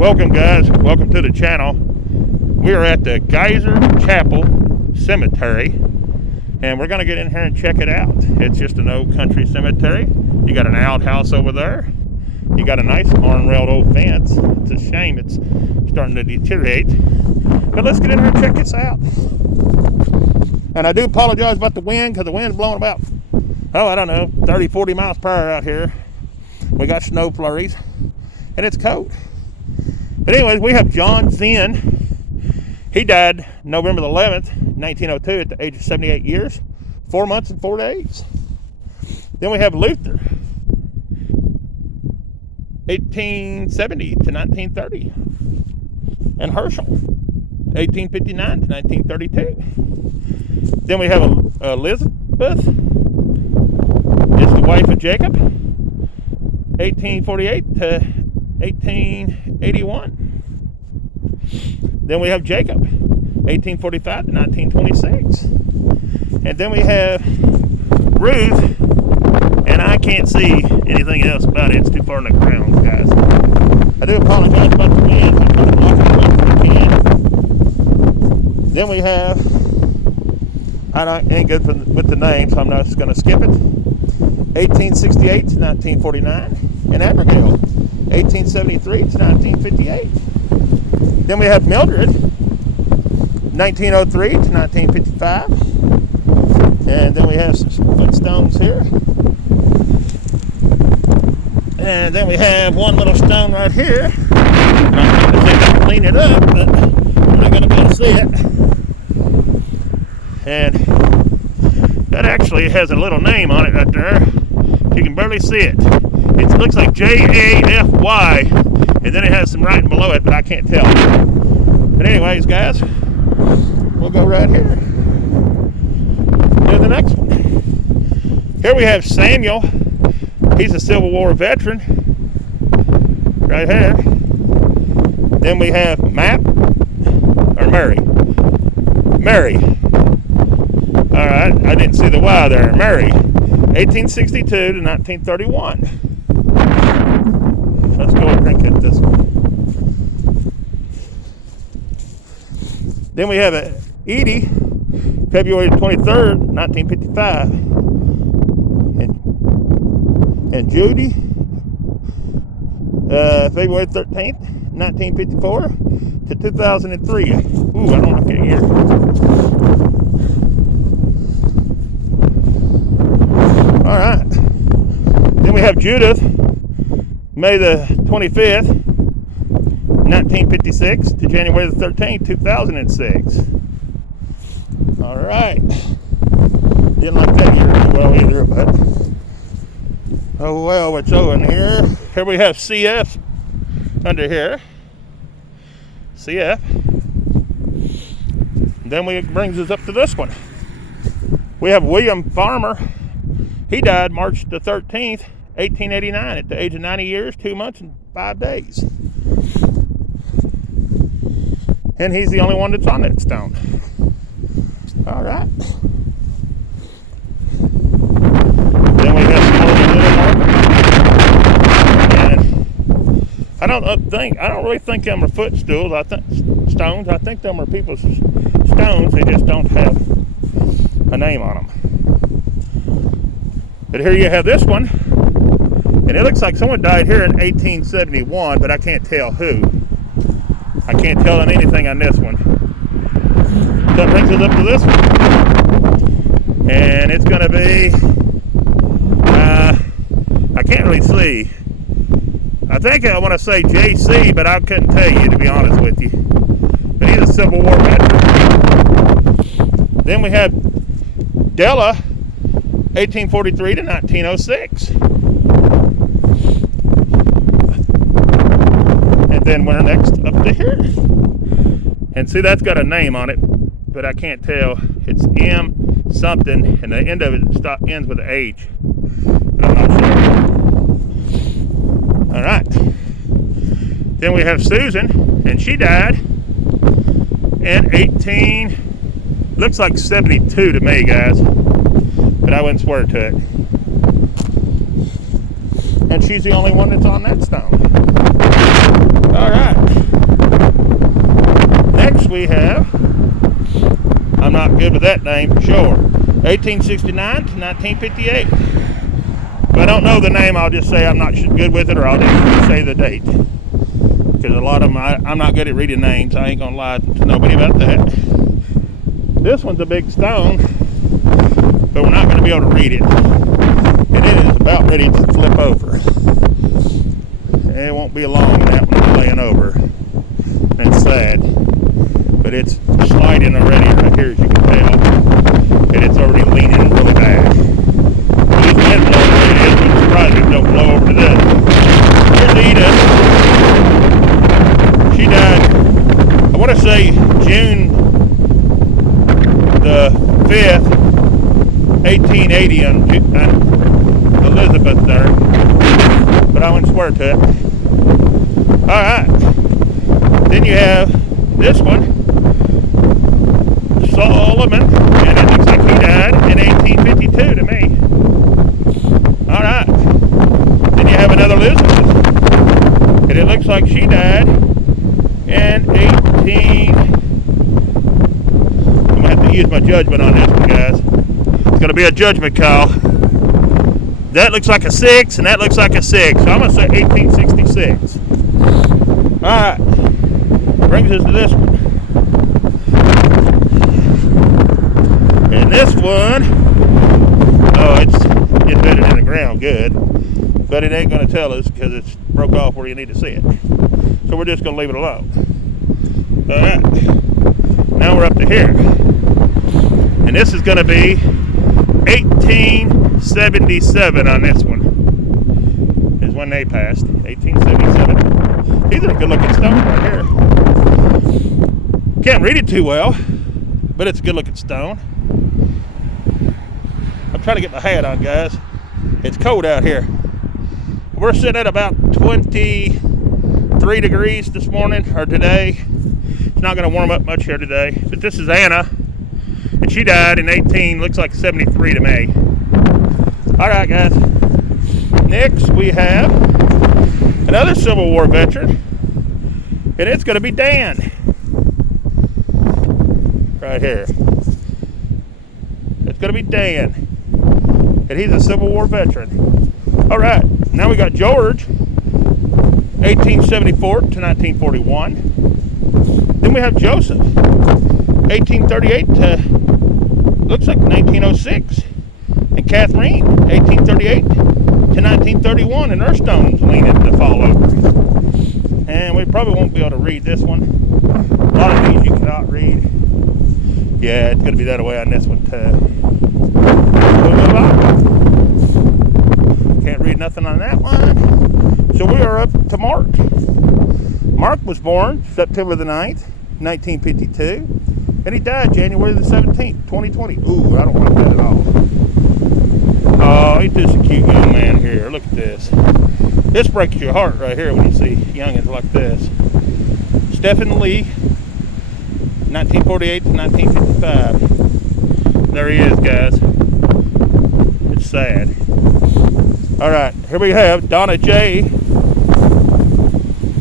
Welcome guys, welcome to the channel. We are at the Geyser Chapel Cemetery and we're going to get in here and check it out. It's just an old country cemetery. You got an outhouse over there. You got a nice iron-railed old fence. It's a shame it's starting to deteriorate. But let's get in here and check this out. And I do apologize about the wind because the wind's blowing about, I don't know, 30, 40 miles per hour out here. We got snow flurries and it's cold. But anyways, we have John Zen. He died November the 11th, 1902 at the age of 78 years, 4 months and 4 days. Then we have Luther, 1870 to 1930. And Herschel, 1859 to 1932. Then we have Elizabeth, is the wife of Jacob, 1848 to 1881. Then we have Jacob, 1845 to 1926. And then we have Ruth, and I can't see anything else about it. It's too far in the ground, guys. I do apologize about the wind. I'm trying to block it as much as I can. Then we have, I ain't good with the name, so I'm just going to skip it. 1868 to 1949. And Abigail, 1873 to 1958. Then we have Mildred, 1903 to 1955. And then we have some footstones here. And then we have one little stone right here. I'm not going to see if I can clean it up, but I'm not going to be able to see it. And that actually has a little name on it right there. You can barely see it. It looks like J-A-F-Y, and then it has some writing below it, but I can't tell. But anyways, guys, we'll go right here to the next one. Here we have Samuel. He's a Civil War veteran, right here. Then we have Mary. All right, I didn't see the Y there. Mary, 1862 to 1931. Let's go over and get this one. Then we have Edie, February 23rd, 1955. And Judy, February 13th, 1954 to 2003. Ooh, I don't like that year. All right. Then we have Judith, May the 25th, 1956 to January the 13th, 2006. All right. Didn't like that year too well either, but oh well, it's over in here. Here we have CF under here. CF. Then it brings us up to this one. We have William Farmer. He died March the 13th, 1889 at the age of 90 years, 2 months and 5 days. And he's the only one that's on that stone. All right. Then we have some more little markers. And I don't really think them are footstools. Stones. I think them are people's stones. They just don't have a name on them. But here you have this one. And it looks like someone died here in 1871, but I can't tell who. I can't tell anything on this one. That brings us up to this one. And it's going to be, I can't really see. I think I want to say JC, but I couldn't tell you, to be honest with you. But he's a Civil War veteran. Then we have Della, 1843 to 1906. And then we're next up to here. And see, that's got a name on it, but I can't tell. It's M something, and the end of it ends with an H. But I'm not sure. All right. Then we have Susan, and she died in looks like 72 to me, guys. But I wouldn't swear to it. And she's the only one that's on that stone. All right. good with that name for sure. 1869 to 1958. If I don't know the name, I'll just say I'm not good with it, or I'll just say the date. Because a lot of them, I'm not good at reading names. I ain't gonna lie to nobody about that. This one's a big stone, but we're not gonna be able to read it. And it is about ready to flip over. It won't be long that one's laying over. It's sad, but it's sliding already right here, as you can tell, and it's already leaning really bad. These wind blowing where it is, I'm surprised it don't blow over to this. Here's Edith. She died, I want to say June the 5th, 1880 on Elizabeth there, but I wouldn't swear to it. Alright, then you have this one, Solomon, and it looks like he died in 1852 to me. Alright, then you have another Elizabeth, and it looks like she died in 18... I'm going to have to use my judgment on this one, guys. It's going to be a judgment call. That looks like a 6, and that looks like a 6. So I'm going to say 1866. Alright. Brings us to this one. And this one, oh, it's embedded in the ground good. But it ain't going to tell us because it's broke off where you need to see it. So we're just going to leave it alone. Alright. Now we're up to here. And this is going to be 1877 on this one. Is when they passed. 1877. These are a good looking stone right here. Can't read it too well, but it's a good looking stone. I'm trying to get my hat on, guys. It's cold out here. We're sitting at about 23 degrees this morning, or today. It's not going to warm up much here today. But this is Anna, and she died in 73 to me. Alright, guys. Next, we have another Civil War veteran, and it's going to be Dan. Right here. It's going to be Dan, and he's a Civil War veteran. Alright, now we got George, 1874 to 1941. Then we have Joseph, 1838 to, looks like 1906. And Catherine, 1838 to 1931, and her stone's leaning to fall over. And we probably won't be able to read this one. A lot of these you cannot read. Yeah, it's going to be that way on this one too. We'll move on. Can't read nothing on that one. So we are up to Mark. Mark was born September the 9th, 1952. And he died January the 17th, 2020. Ooh, I don't like that at all. Oh, ain't this a cute young man here? Look at this. This breaks your heart right here when you see youngins like this. Stephen Lee, 1948 to 1955. There he is, guys. It's sad. All right, here we have Donna J.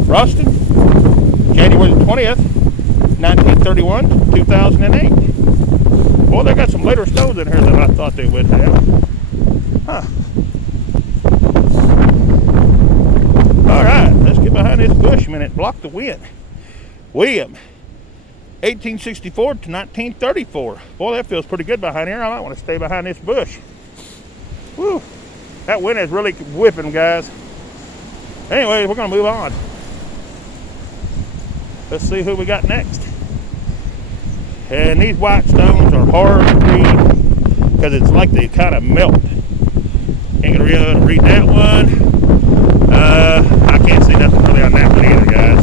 Roston, January the 20th, 1931 to 2008. Well, they got some later stones in here than I thought they would have. Huh. Alright, let's get behind this bush a minute. Block the wind. William, 1864 to 1934. Boy, that feels pretty good behind here. I might want to stay behind this bush. Woo. That wind is really whipping, guys. Anyway, we're going to move on. Let's see who we got next. And these white stones are hard to read because it's like they kind of melt. Ain't gonna really read that one. I can't see nothing really on that one either, guys.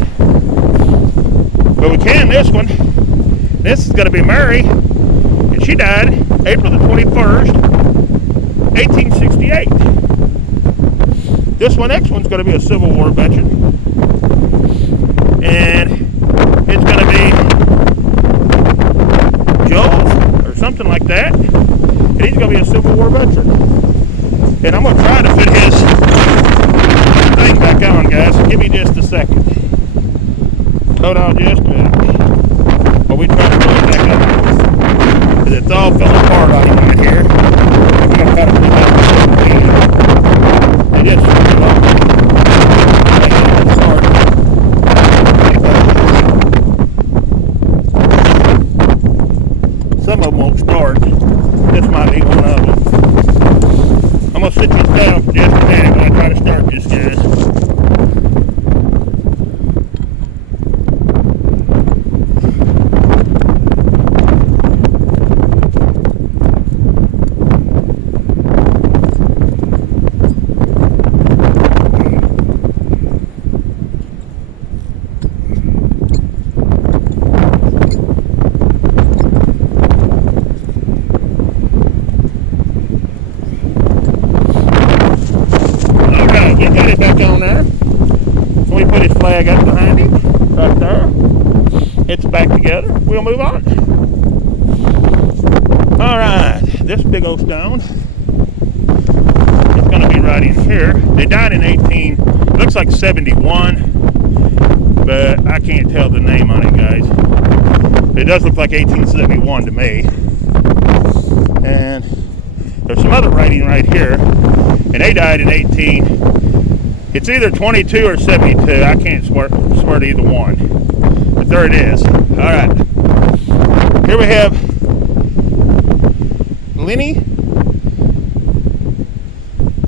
But we can this one. This is gonna be Mary, and she died April the 21st, 1868. This one, next one's gonna be a Civil War veteran, and it's gonna be Joel or something like that, and he's gonna be a Civil War veteran. And I'm going to try to fit his thing back on, guys. Give me just a second. Hold on just a minute. While we try to put it back up. because it's all fell apart on him right here. I'm going to cut it with it is pretty long. Some of them won't start. This might be one of them. I'm going to sit this down for just a minute while I try to start this, guys. Flag up behind him, right there. It's back together. We'll move on. All right, this big old stone is going to be right in here. They died in looks like 71, but I can't tell the name on it, guys. It does look like 1871 to me. And there's some other writing right here, and they died in it's either 22 or 72. I can't swear to either one. But there it is. All right. Here we have Lenny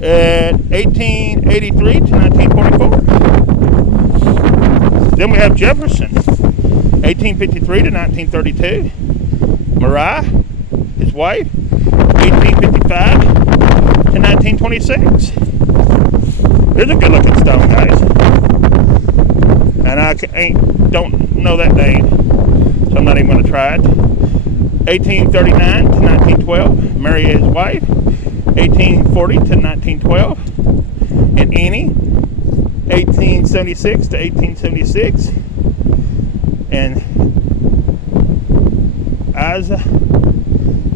at 1883 to 1944. Then we have Jefferson, 1853 to 1932. Mariah, his wife, 1855 to 1926. Here's a good looking stone, guys. And I don't know that name, so I'm not even going to try it. 1839 to 1912, Mary his wife. 1840 to 1912. And Annie, 1876 to 1876. And Isa,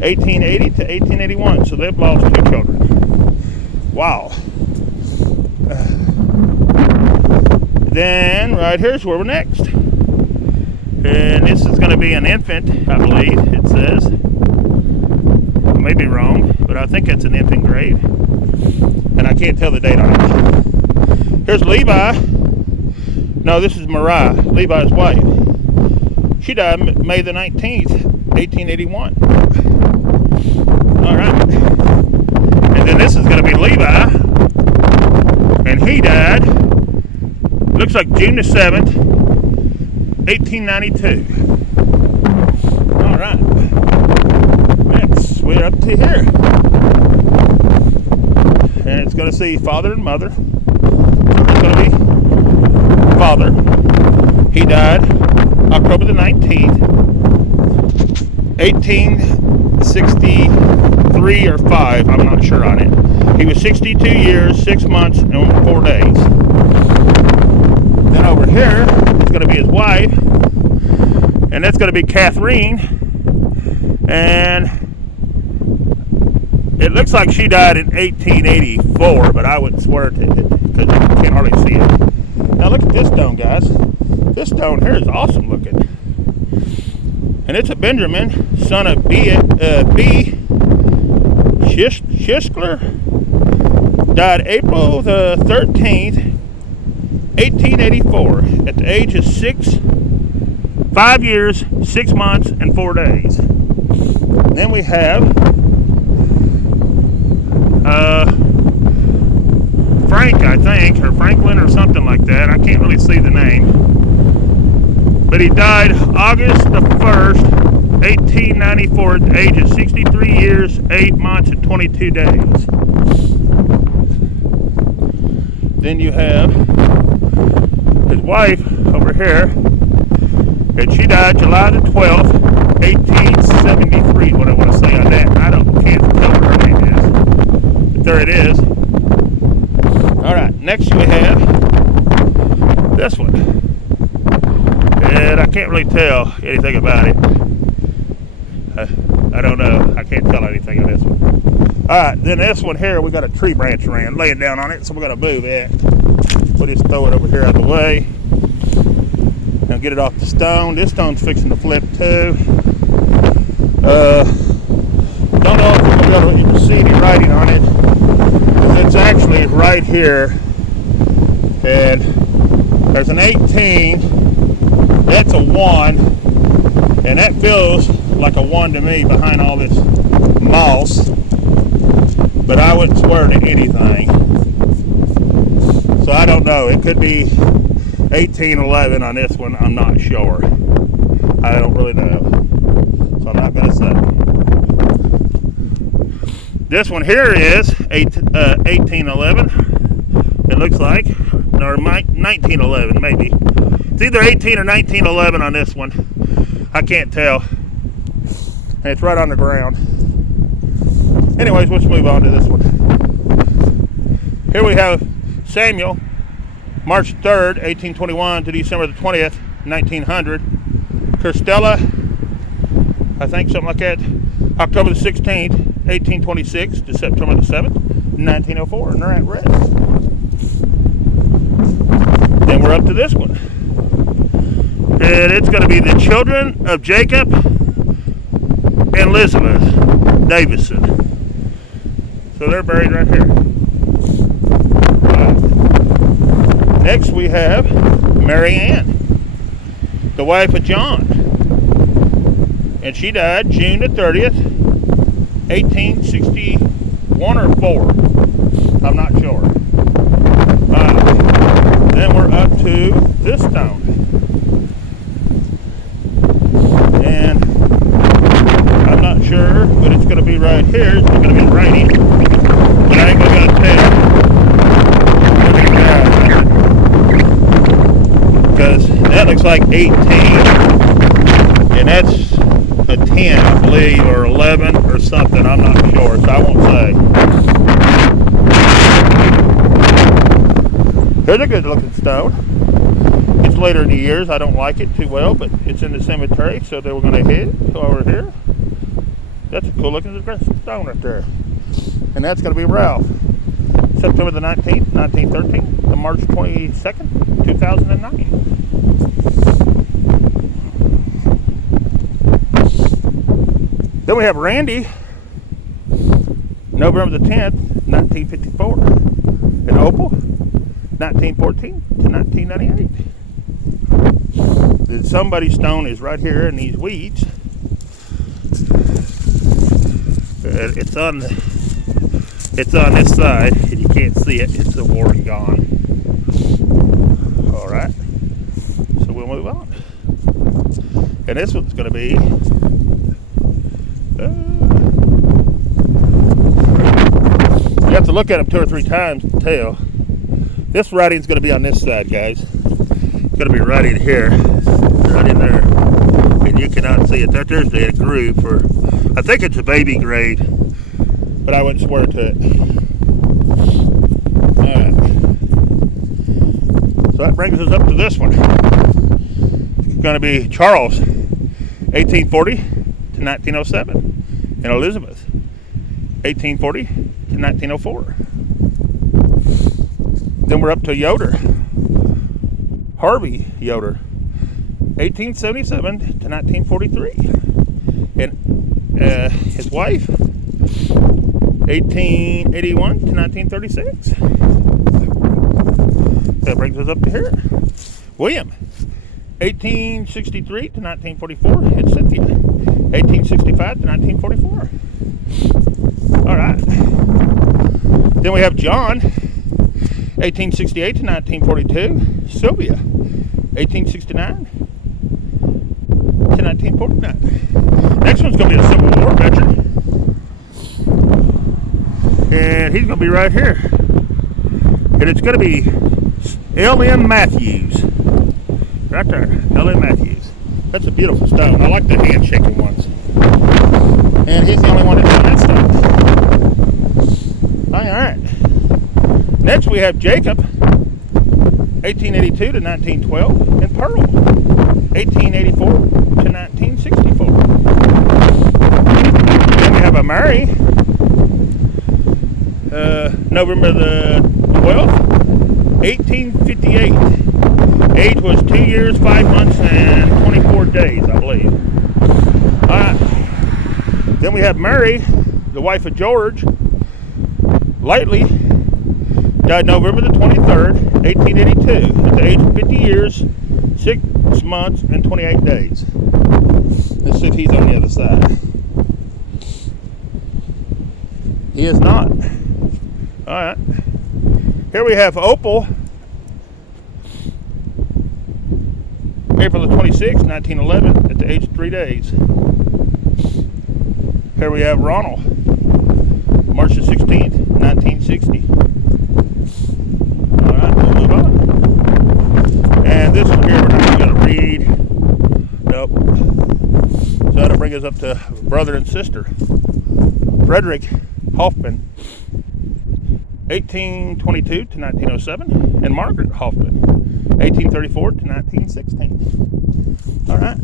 1880 to 1881. So they've lost 2 children. Wow. Then right here's where we're next, and this is going to be an infant, I believe it says. I may be wrong, but I think it's an infant grave, and I can't tell the date on it. Here's Levi. No, this is Mariah, Levi's wife. She died May the 19th, 1881. All right, and then this is going to be Levi, and he died, looks like June the 7th, 1892. All right. Next, we're up to here. And it's going to see father and mother. It's going to be father. He died October the 19th, 1863 or 5. I'm not sure on it. He was 62 years, 6 months, and 4 days. Then over here is going to be his wife, and that's going to be Catherine, and it looks like she died in 1884, but I wouldn't swear to it because you can't hardly see it. Now look at this stone, guys. This stone here is awesome looking, and it's a Benjamin, son of B. Schischler, died April the 13th, 1884, at the age of 5 years, 6 months, and 4 days. Then we have Frank, I think, or Franklin, or something like that. I can't really see the name. But he died August the 1st, 1894, at the age of 63 years, 8 months, and 22 days. Then you have his wife over here, and she died July the 12th, 1873. What I want to say on that, can't tell what her name is, but there it is. All right, next we have this one, and I can't really tell anything about it. I don't know. I can't tell anything on this one. All right, then this one here, we got a tree branch laying down on it, so we're gonna move it. We'll just throw it over here out of the way. Now get it off the stone. This stone's fixing to flip too. able to see any writing on it. It's actually right here, and there's an 18. That's a 1, and that feels like a 1 to me behind all this moss. But I wouldn't swear to anything. So I don't know. It could be 1811 on this one. I'm not sure. I don't really know. So I'm not going to say. This one here is 1811. It looks like. Or 1911 maybe. It's either 18 or 1911 on this one. I can't tell. And it's right on the ground. Anyways, let's move on to this one. Here we have Samuel, March 3rd, 1821 to December the 20th, 1900. Christella, I think something like that, October the 16th, 1826 to September the 7th, 1904, and they're at red. Then we're up to this one. And it's going to be the children of Jacob and Elizabeth Davison. So they're buried right here. Next we have Mary Ann, the wife of John. And she died June the 30th, 1861 or 4. I'm not sure. Then we're up to this stone. And I'm not sure, but it's going to be right here. It's going to be writing. But I ain't going to tell. Because that looks like 18. And that's a 10, I believe, or 11 or something. I'm not sure, so I won't say. Here's a good looking stone. It's later in the years. I don't like it too well, but it's in the cemetery, so they were going to hit it over here. That's a cool looking stone right there. And that's going to be Ralph. September the 19th, 1913 to March 22nd, 2009. Then we have Randy, November the 10th, 1954. And Opal, 1914 to 1998. The somebody stone is right here in these weeds. It's on this side, and you can't see it. It's the war and gone. All right, so we'll move on. And this one's going to be you have to look at them 2 or 3 times to tell. This writing's going to be on this side, guys. It's going to be right in here, right in there, and you cannot see it. There's the groove for, I think it's a baby grade, but I wouldn't swear to it. Alright. So that brings us up to this one. It's going to be Charles, 1840 to 1907, and Elizabeth, 1840 to 1904. Then we're up to Yoder, Harvey Yoder, 1877 to 1943, and his wife, 1881 to 1936. That brings us up to here. William, 1863 to 1944, and Cynthia, 1865 to 1944. All right. Then we have John, 1868 to 1942. Sylvia, 1869 to 1949. Next one's going to be a Civil War veteran. And he's going to be right here. And it's going to be L.M. Matthews. Right there, L.M. Matthews. That's a beautiful stone. I like the handshaking ones. And he's the only one that's done that stone. Alright. Next we have Jacob, 1882 to 1912, and Pearl, 1884 to 1964. Then we have a Mary, November the 12th, 1858. Age was 2 years, 5 months, and 24 days, I believe. Alright. Then we have Mary, the wife of George, Lightly, died November the 23rd, 1882, at the age of 50 years, 6 months, and 28 days. Let's see if he's on the other side. He is not. All right. Here we have Opal, April the 26th, 1911, at the age of 3 days. Here we have Ronald, March the 16th, 1960. All right, we'll move on. And this one here we're not going to read. Nope. So that'll bring us up to brother and sister. Frederick Hoffman, 1822 to 1907, and Margaret Hoffman, 1834 to 1916. All right.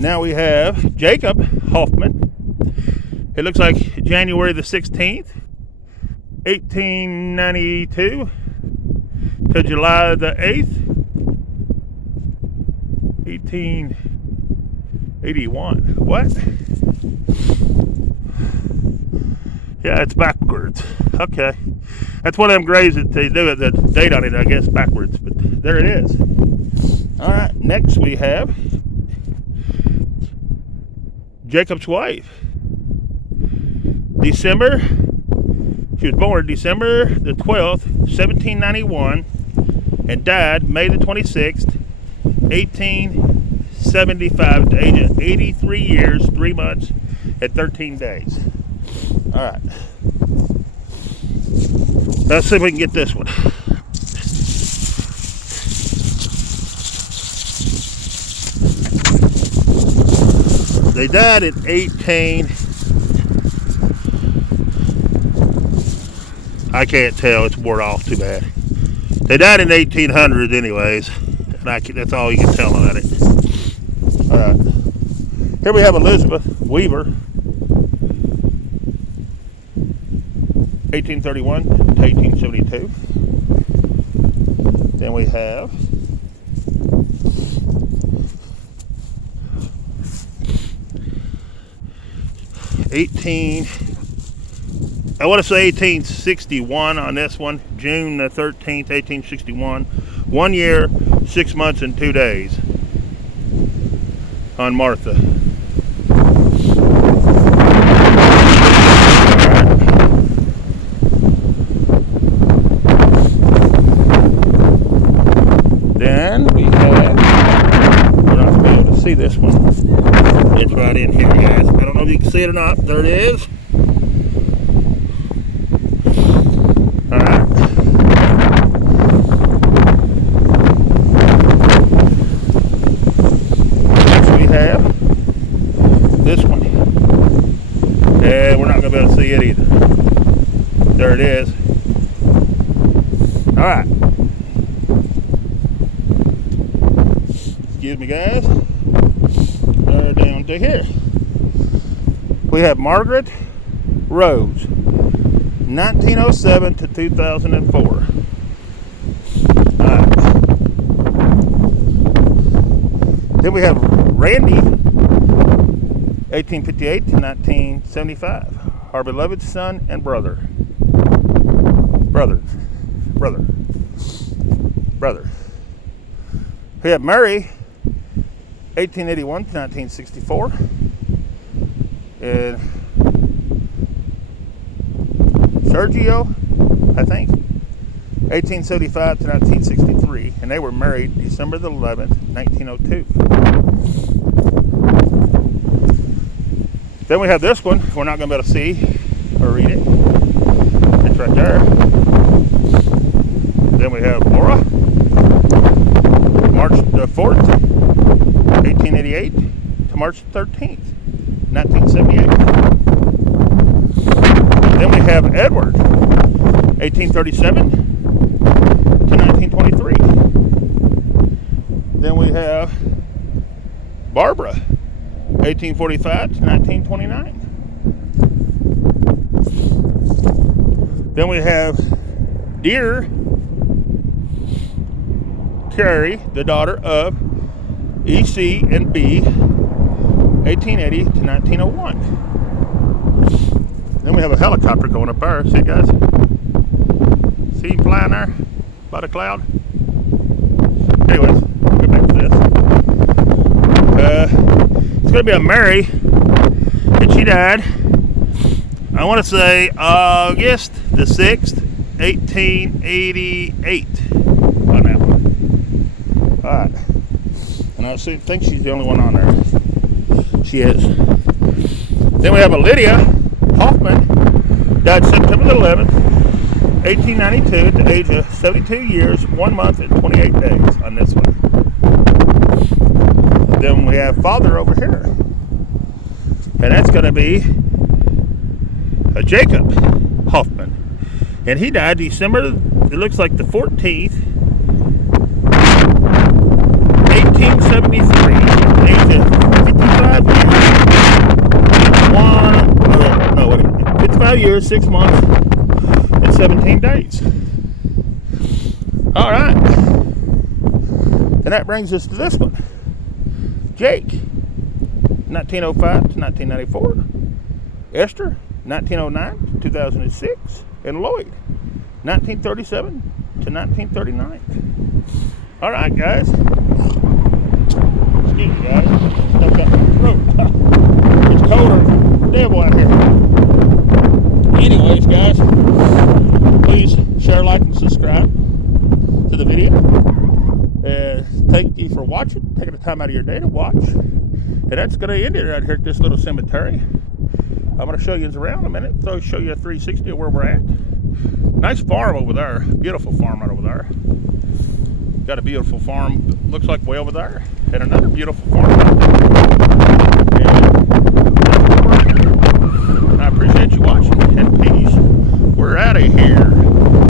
Now we have Jacob Hoffman. It looks like January the 16th, 1892 to July the 8th, 1881. What? Yeah, it's backwards. Okay. That's one of them graves that they do the date on it, I guess, backwards. But there it is. All right. Next we have Jacob's wife. She was born December the 12th, 1791, and died May the 26th, 1875, at the age of 83 years, 3 months, and 13 days. All right. Let's see if we can get this one. They died in 18... I can't tell. It's wore off too bad. They died in 1800 anyways. And that's all you can tell about it. All right. Here we have Elizabeth Weaver, 1831 to 1872. Then we have I want to say 1861 on this one, June the 13th, 1861. 1 year, 6 months, and 2 days on Martha. Then we have, we're not going to be able to see this one. It's right in here, guys. I don't know if you can see it or not. There it is. All right. Next we have this one. And we're not going to be able to see it either. There it is. All right. Excuse me, guys. Down to here. We have Margaret Rose, 1907 to 2004. All right. Then we have Randy, 1858 to 1975. Our beloved son and brother. We have Mary, 1881 to 1964. And Sergio, I think, 1875 to 1963, and they were married December the 11th, 1902. Then we have this one. We're not going to be able to see or read it. It's right there. Then we have Laura, March the 4th, 1888 to March 13th, 1978. Then we have Edward, 1837 to 1923. Then we have Barbara, 1845 to 1929. Then we have Dear Carrie, the daughter of E.C. and B., 1880 to 1901. Then we have a helicopter going up there. See, guys? See him flying there by the cloud? Anyways, go back to this. It's going to be a Mary, and she died, I want to say, August the 6th, 1888 on that one. Alright. And I think she's the only one on there. She is. Then we have a Lydia Hoffman, died September the 11th, 1892 at the age of 72 years, 1 month and 28 days on this one. Then we have Father over here. And that's going to be a Jacob Hoffman. And he died December, it looks like the 14th, 1873, at the age of 55 years. 55 years, 6 months, and 17 days. All right. And that brings us to this one. Jake, 1905 to 1994. Esther, 1909 to 2006. And Lloyd, 1937 to 1939. All right, guys. Excuse me, guys. Stuck up my throat. It's colder than devil out here. Anyways, guys, please share, like, and subscribe to the video. Thank you for watching, taking the time out of your day to watch. And that's going to end it right here at this little cemetery. I'm going to show you around in a minute, so I'll show you a 360 of where we're at. Nice farm over there, beautiful farm right over there. Got a beautiful farm, looks like way over there, and another beautiful farm